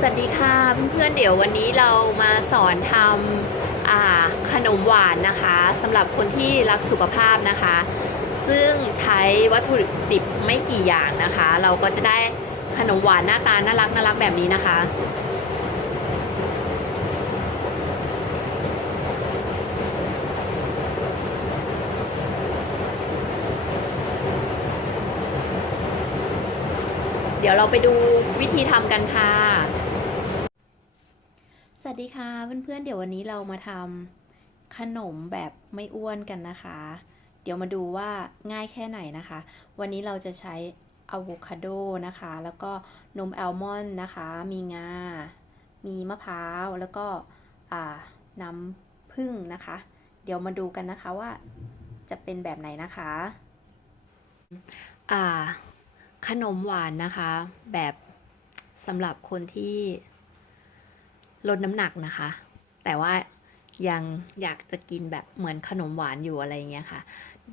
สวัสดีค่ะเพื่อนๆเดี๋ยววันนี้เรามาสอนทำขนมหวานนะคะสำหรับคนที่รักสุขภาพนะคะ ซึ่งใช้วัตถุดิบไม่กี่อย่างนะคะ เราก็จะได้ขนมหวานหน้าตาน่ารักน่ารักแบบนี้นะคะ เดี๋ยวเราไปดูวิธีทำกันค่ะ สวัสดีค่ะเพื่อนๆเดี๋ยววันนี้เรามาทำขนมแบบไม่อ้วนกันนะคะ เดี๋ยวมาดูว่าง่ายแค่ไหนนะคะ วันนี้เราจะใช้อะโวคาโดนะคะ แล้วก็นมแอลมอนด์นะคะ มีงา มีมะพร้าวแล้วก็น้ำผึ้งนะคะ เดี๋ยวมาดูกันนะคะว่าจะเป็นแบบไหนนะคะขนมหวานนะคะ แบบสำหรับคนที่ ลดน้ำหนักนะคะ แต่ว่ายังอยากจะกินแบบเหมือนขนมหวานอยู่อะไรเงี้ยค่ะ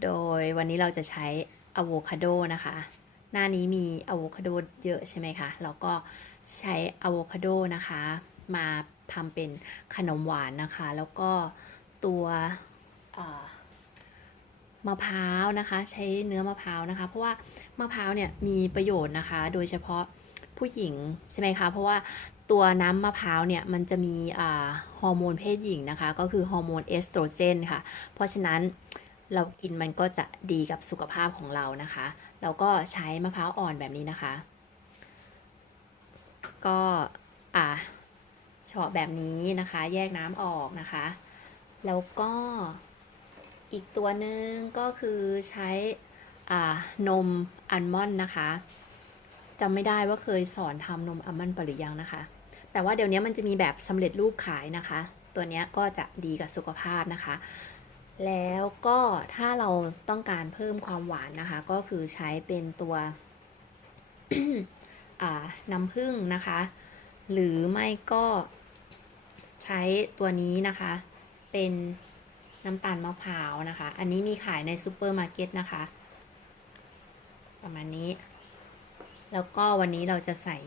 โดยวันนี้เราจะใช้อะโวคาโดนะคะ หน้านี้มีอะโวคาโดเยอะใช่ไหมคะเราก็ใช้อะโวคาโดนะคะ มาทำเป็นขนมหวานนะคะ แล้วก็ตัวมะพร้าวนะคะ ใช้เนื้อมะพร้าวนะคะ เพราะว่ามะพร้าวเนี่ยมีประโยชน์นะคะ โดยเฉพาะ ผู้หญิงใช่ไหมคะเพราะว่าตัวน้ำมะพร้าวเนี่ยมันจะมีฮอร์โมนเพศหญิงนะคะก็คือฮอร์โมนเอสโตรเจนค่ะ เพราะฉะนั้นเรากินมันก็จะดีกับสุขภาพของเรานะคะ เราก็ใช้มะพร้าวอ่อนแบบนี้นะคะ ก็อ่าเฉาะแบบนี้นะคะ แยกน้ำออกนะคะ แล้วก็อีกตัวหนึ่งก็คือใช้อ่านมอัลมอนด์นะคะ จำไม่ได้ว่าเคยสอนทำนมอัลมอนด์ปหรือยังนะคะ แต่ว่าเดี๋ยวนี้มันจะมีแบบสำเร็จรูปขายนะคะ ตัวนี้ก็จะดีกับสุขภาพนะคะ แล้วก็ถ้าเราต้องการเพิ่มความหวานนะคะ ก็คือใช้เป็นตัวน้ำผึ้งนะคะ หรือไม่ก็ใช้ตัวนี้นะคะ เป็นน้ำตาลมะพร้าวนะคะ อันนี้มีขายในซูเปอร์มาร์เก็ตนะคะ ประมาณนี้ แล้วก็วันนี้เราจะใส่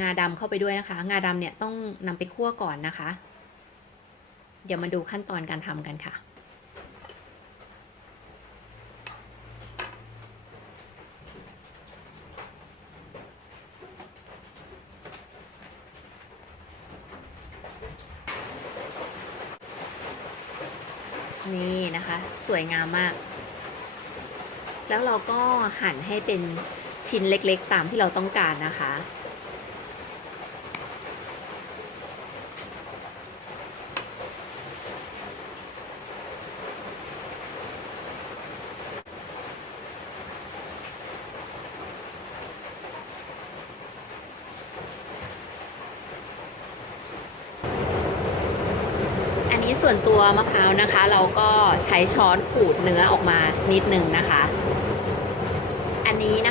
งาดำเข้าไปด้วยนะคะ งาดำเนี่ยต้องนำไปคั่วก่อนนะคะ เดี๋ยวมาดูขั้นตอนการทำกันค่ะนี่นะคะ สวยงามมาก แล้วเราก็หั่นให้เป็นชิ้นเล็กๆ ตามที่เราต้องการนะคะ อันนี้ส่วนตัวมะพร้าวนะคะ เราก็ใช้ช้อนขูดเนื้อออกมานิดนึงนะคะ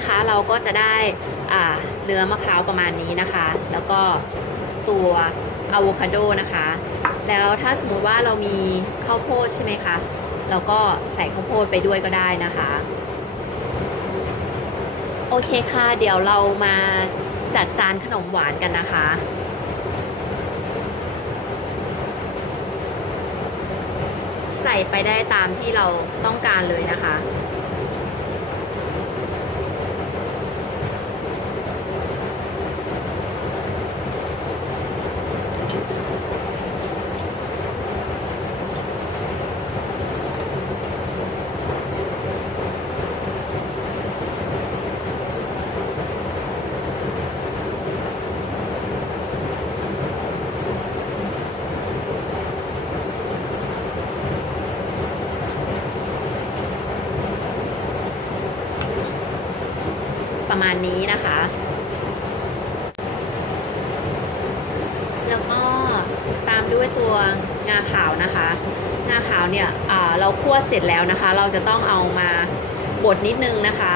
นะคะ เราก็จะได้เนื้อมะพร้าวประมาณนี้นะคะ แล้วก็ตัวอะโวคาโดนะคะ แล้วถ้าสมมติว่าเรามีข้าวโพดใช่ไหมคะเราก็ใส่ข้าวโพดไปด้วยก็ได้นะคะ โอเคค่ะ เดี๋ยวเรามาจัดจานขนมหวานกันนะคะใส่ไปได้ตามที่เราต้องการเลยนะคะ ประมาณนี้นะคะ แล้วก็ตามด้วยตัวงาขาวนะคะ งาขาวเนี่ยเราคั่วเสร็จแล้วนะคะ เราจะต้องเอามาบดนิดนึงนะคะ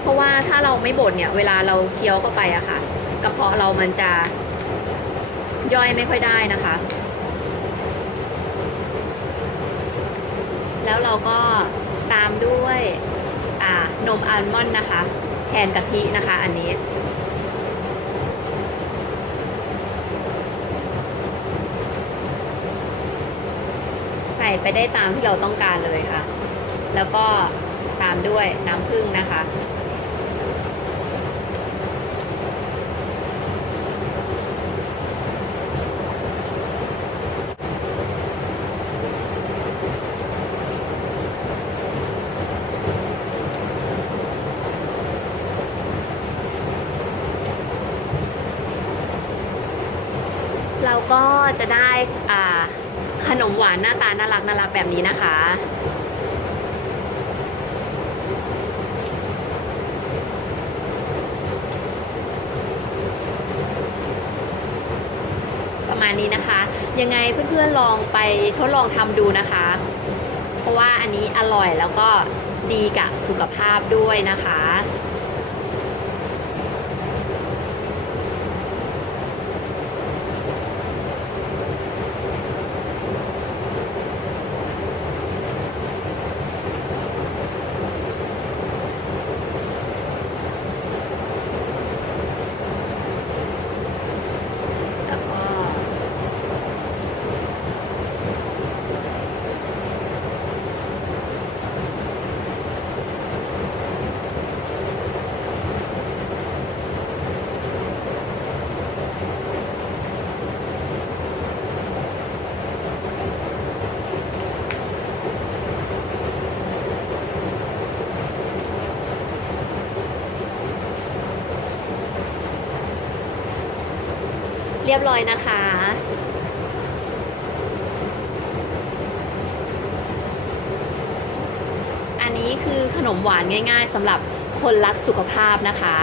เพราะว่าถ้าเราไม่บดเนี่ย เวลาเราเคี้ยวเข้าไปอะค่ะกระเพาะเรามันจะย่อยไม่ค่อยได้นะคะ แล้วเราก็ตามด้วย นมอัลมอนด์นะคะแทนกะทินะคะอันนี้ ใส่ไปได้ตามที่เราต้องการเลยค่ะ แล้วก็ตามด้วยน้ำผึ้งนะคะ เราก็จะได้ขนมหวานหน้าตาน่ารักน่ารักแบบนี้นะคะ ประมาณนี้นะคะ ยังไงเพื่อนๆลองไปทดลองทำดูนะคะ เพราะว่าอันนี้อร่อยแล้วก็ดีกับสุขภาพด้วยนะคะ เรียบร้อยนะคะ อันนี้คือขนมหวานง่าย ๆสำหรับคนรักสุขภาพนะคะ